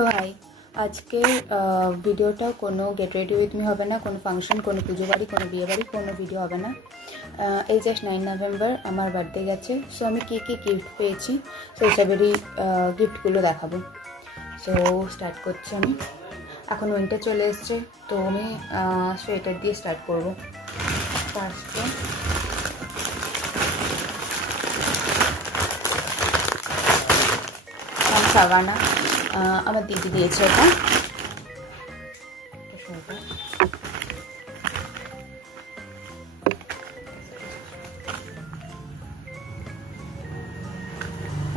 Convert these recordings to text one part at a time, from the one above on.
তো হাই, আজকের ভিডিওটা কোনো গেট রেডি উইথ মি হবে না, কোনো ফাংশন, কোনো পুজো বাড়ি, কোনো বিয়ে বাড়ি, কোনো ভিডিও হবে না। এই জাস্ট 9 নভেম্বর আমার বার্থডে গেছে। সো আমি কী কী গিফট পেয়েছি সেই সবেরই গিফটগুলো দেখাবো। সো স্টার্ট করছি আমি। এখন উইন্টার চলে এসছে, তো আমি সোয়েটার দিয়ে স্টার্ট করবো। ফার্স্টে সাভানা আমার দিদি দিয়েছে এটা।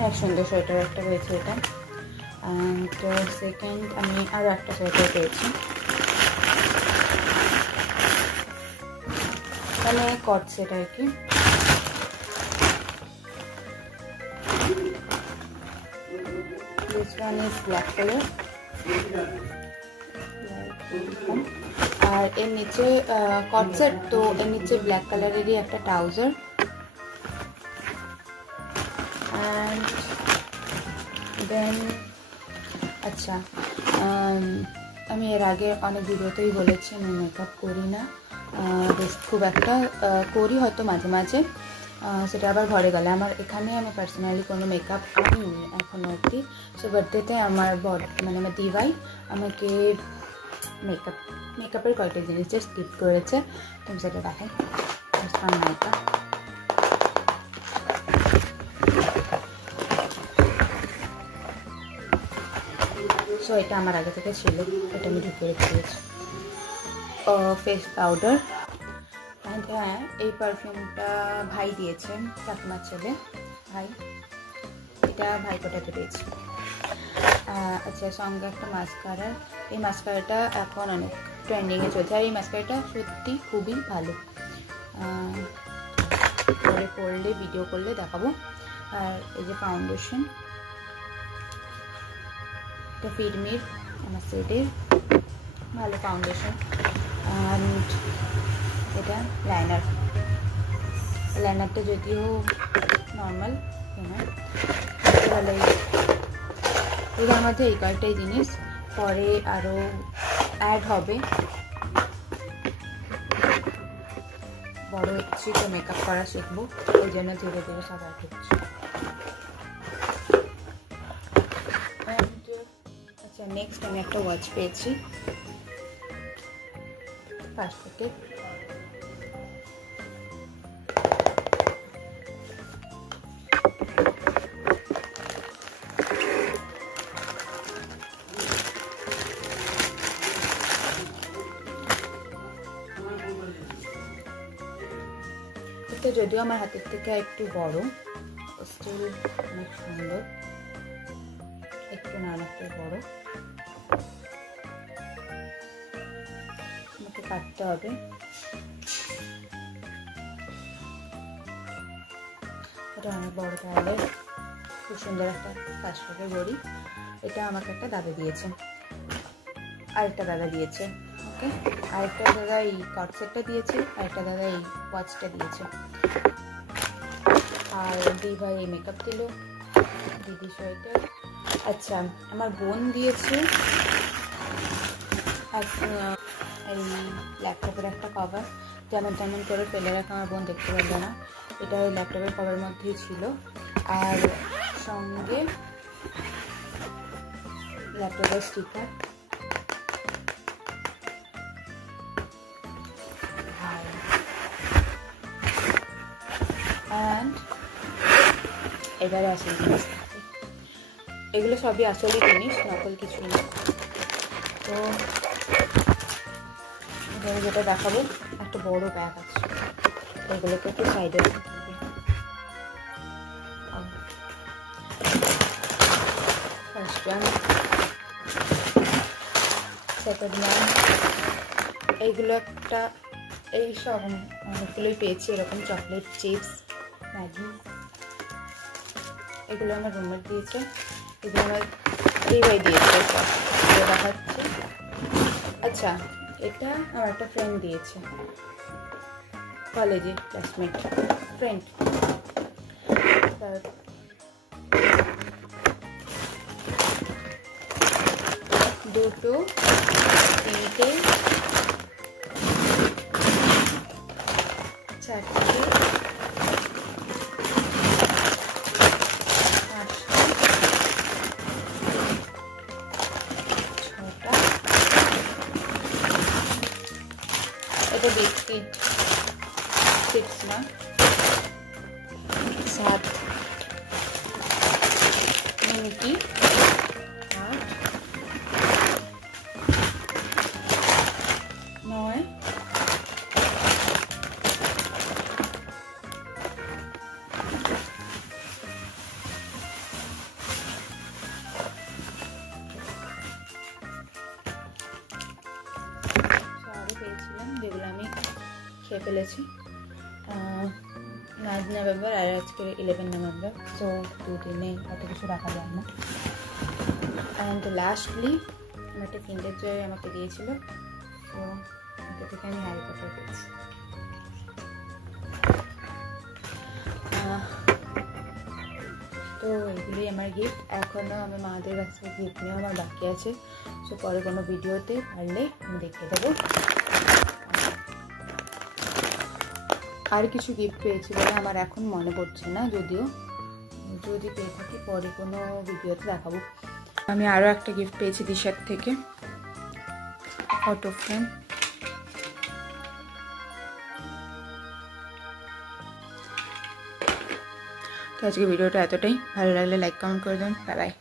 এক সুন্দর সোয়েটার একটা পেয়েছি এটা। অ্যান্ড সেকেন্ড আমি আরও একটা সোয়েটার পেয়েছি, মানে কট সেট আর কি। This one is black color আর এর নিচে কট সেট, তো এর নিচে ব্ল্যাক কালারেরই একটা ট্রাউজার। অ্যান্ড দেন আচ্ছা, আমি এর আগে অনেক ভিডিওতেই বলেছি আমি মেকআপ করি না, খুব একটা করি হয়তো মাঝে মাঝে, সেটা আবার ঘরে গেলে। আমার এখানে আমি পার্সোনালি কোনো মেকআপ আনিনি এখনও অবধি। সো বার্থডেতে আমার মানে আমার দিভাই আমাকে মেকআপের কয়েকটা জিনিস জাস্ট গিফট করেছে, তুমি সেটা দেখাই। মেকআপ সো এটা আমার আগে থেকে ছিল, এটা আমি ঢুকে রেখে দিয়েছি। ফেস পাউডার, হ্যাঁ এই পারফিউমটা ভাই দিয়েছেন, কাকিমার ছেলে ভাই, এটা ভাই কোটাতে পেয়েছি। আচ্ছা, সঙ্গে একটা মাস্কারা। এই মাস্কারাটা এখন অনেক ট্রেন্ডিংয়ে চলছে, আর এই মাস্কারাটা সত্যি খুবই ভালো, পরলে ভিডিও করলে দেখাবো। আর এই যে ফাউন্ডেশন, এটা ফিডমির আমার সেটের ভালো ফাউন্ডেশন। অ্যান্ড এটা লাইনারটা যদিও নর্মাল, ভালোই। এটার মধ্যে এই কয়েকটাই জিনিস, পরে আরও অ্যাড হবে। বড় হচ্ছি তো মেকআপ করা শিখবো, ওই জন্য ধীরে ধীরে সব অ্যাড হচ্ছে। আচ্ছা, নেক্সট আমি একটা ওয়াচ পেয়েছি ফার্স্ট থেকে। এটা যদিও আমার হাতের থেকে একটু বড়, স্টিল অনেক সুন্দর, একটু নানাতে বড়, আমাকে কাটতে হবে। এটা অনেক বড় তাহলে, খুব সুন্দর একটা কাশ্মীরের ঘড়ি। এটা আমাকে একটা দাদা দিয়েছে, আরেকটা দাদা দিয়েছে, ওকে, আরেকটা দাদা এই কট সেটটা দিয়েছে, আরেকটা দাদা এই ওয়াচটা দিয়েছে। আর দিভাই এই মেকআপ দিল, দিদি সোয়েটার। আচ্ছা, আমার বোন দিয়েছে এই ল্যাপটপের একটা কভার, যেমন তেমন করে ফেলে রাখা, আমার বোন দেখতে পারবে না। এটা ওই ল্যাপটপের কভার মধ্যেই ছিল। আর সঙ্গে ল্যাপটপের স্টিকার। অ্যান্ড এবারে আসল জিনিস, এগুলো সবই আসলই জিনিস, নকল কিছুই না। তো এবারে যেটা দেখাবো, একটা বড় ব্যাগ আছে, এগুলোকে একটু সাইডে রাখতে হবে। ফার্স্ট ওয়ান, সেকেন্ড ওয়ান, এইগুলো একটা, এই সব অনেকগুলোই পেয়েছি এরকম, চকলেট, চিপস, ম্যাগি। এগুলো আমার রুমমেট দিয়েছে, এগুলো আমার দিভাই দিয়েছে, দেখাচ্ছে। আচ্ছা, এটা আমার একটা ফ্রেন্ড দিয়েছে, কলেজে ক্লাসমেট ফ্রেন্ড। দুটো, তিনটে, চারটে, পাঁচটা, ছটা, এটা বিস্কিট চিপস না, 7 নিমকি, 8, 9, 4 পেয়েছিলাম, যেগুলো আমি খেয়ে ফেলেছি। 9 নভেম্বর আর আজকে 11 নভেম্বর, সো 2 দিনে অত কিছু রাখা যায় না। অ্যান্ড লাস্টলি আমার একটা কিন্ডার জয় আমাকে দিয়েছিল, তো এটা থেকে আমি হ্যারি পটার পেয়েছি। তো এগুলোই আমার গিফট। এখনও আমি মাদের কাছ থেকে গিফট নিয়েও আমার বাকি আছে, সো পরে কোনো ভিডিওতে পারলে আমি দেখিয়ে দেবো। আর কিছু গিফট পেয়েছি বলে আমার এখন মনে পড়ছে না, যদিও যদি পেয়ে থাকি পরে কোনো ভিডিওতে দেখাবো। আমি আরও একটা গিফট পেয়েছি দিশার থেকে, ফটো ফ্রেম। তো আজকে ভিডিওটা এতটাই, ভালো লাগলে লাইক কমেন্ট করে দেবেন। Bye bye.